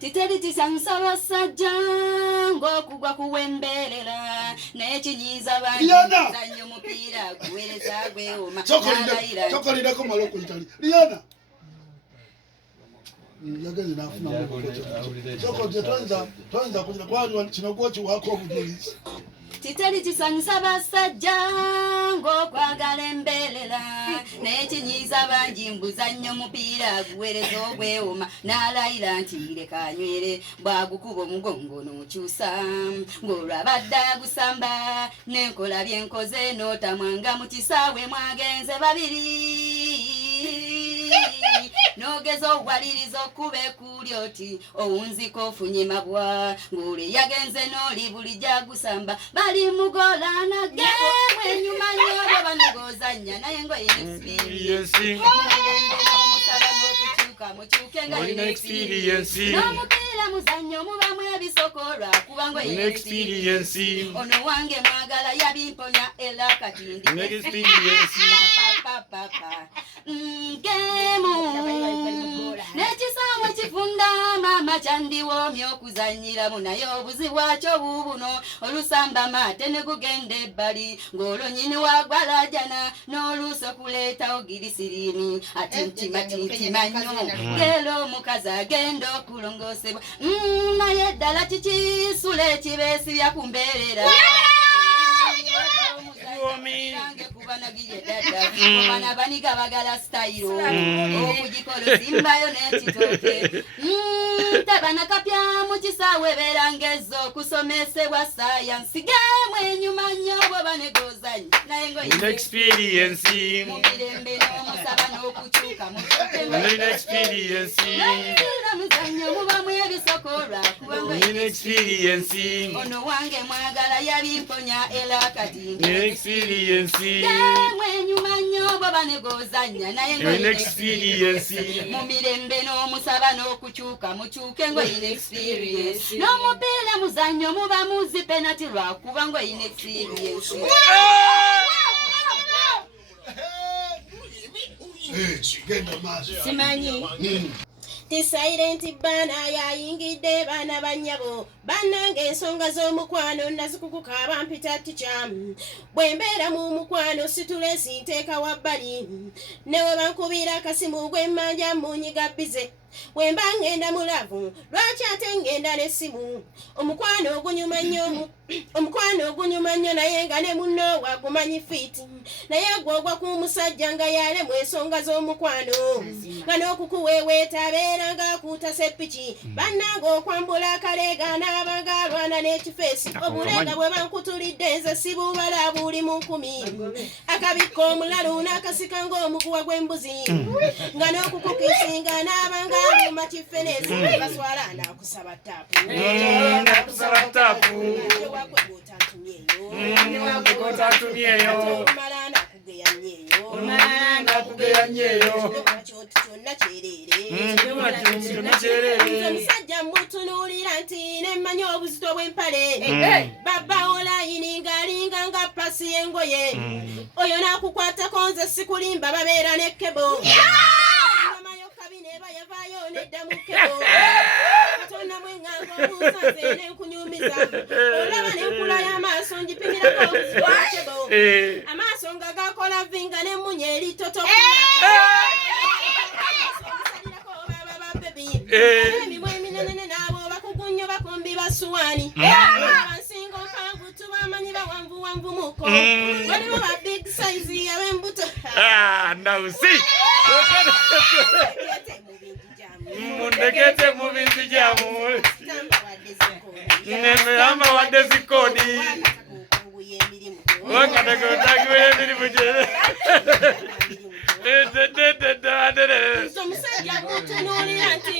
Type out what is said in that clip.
Titeri tisansa basajja ng'okugwa kuwemberera n'ekinyiza banjizanyo mupiira guweereza gwewoma chokolida ko maloko itali Liana yagani nafuna chokolida twanza kujira kwani kinogwoki wako obujulizi Titeri tisanyusa basajja ng'okwagala embeerera n'ekinyiza bangi mbuzannyo mupiira guweereza ogwewoma n'alayira nti leka anywere bw'agukuba omugongo n'okyusa ng'olwabadde agusamba n'enkola byenkoze n'otamwanga mu kisaawe mwagenze babiri nogeza owaliriza okuba ekuli oti owunzika ofunye mabwa ng'ole yagenze n'oli buli gyagusamba bali mugolana gemwe enyuma nyobo banogozanya naye ngoyina experience mukyuke nga yina experience n'omupiira muzannyo mubamu ebisokolwa kuba ngoyina experience ono wange mwagala yabimponya era kati ndi experience gemu n'ekisaawe kifunda maama kyandiwoomya okuzanyiramu naye obuzi bwakyo buubuno olusamba maate ne gugenda ebbali ng'olwo nyini wagwalajana n'oluusi okuleetawo girisiriini ati ntimatintima nnyo ng'era omukazi agenda okulongoosebwa naye ddala kikisula ekibeesibya ku mbeerera Omwana baniga bagala style okugikola simbayo n'ekitooke tabana kapya mu kisaawe beerangezo okusomesebwa sayansi gemu enyuma nnyo bwe banegozanya naye ngoyina experience mu mirembe n'omusaba n'okukyuka mukyuke experience muzannyo mubamu ebisokolwa kuba ngoyina experience ono wange mwagala yabimponya era kati experience enyuma nnyo bwe banegozanya naye ngoyina experience mu mirembe n'omusaba n'okukyuka mukyuke ngoyina experience n'omupiira muzannyo muba muzi penalty lwakuba ngoyina experience simanyi ti silent bana yayingidde baana bannyabo bannange ensonga z'omukwano nazikukuka abampita tica bwe mbeera mu mukwano situlesi nteeka wabbali ne we bankubira akasimu gw'emmanja munyiga bize bwe mba ngenda mulavu lwaki ate ngenda n'essimu omukwano ogunyuma nnyo naye nga ne munno wagumanyi fiiti naye gwogwa ku musajja nga yalemu ensonga z'omukwano nga n'okukuweeweeta abeera ng'akuuta seppiki bannanga okwambula akaleega n'abanga alwana n'ekifeesi obuleega bwe bankutulidde nze sibubala buli mu nkumi akabikka omulalu n'akasika ng'omuguwa gw'embuzi nga n'okukukisinga n'abanga aluma kifenesi baswala n'akusaba taapu omusajja mutunuulira nti nemmanyi obuzito bw'empale babba olayini ng'alinga nga pasi y'engoye oyo n'akukwatako nze sikulimba babeera n'ekkebo neba yavaayo nedda mu kkebo katonda mweŋŋanga obuusanze n'enkunyumiza olaba n'enkula y'amaaso ngipimirako obuzibu bwa kkebo amaaso nga gakola vinga n'emmunya eritotosalirako baba babebi emimwa eminenene n'abo bakugunnyo bakombi basuwaani abansinga ompanvu tubamanyi bawanvuwanvu muko waliwo ba big size ab'embuto mundekete mu bintu jamu nemeyamba wadde zikoni wakatakotakiwe emirimu gyere omusajja mutunuulira nti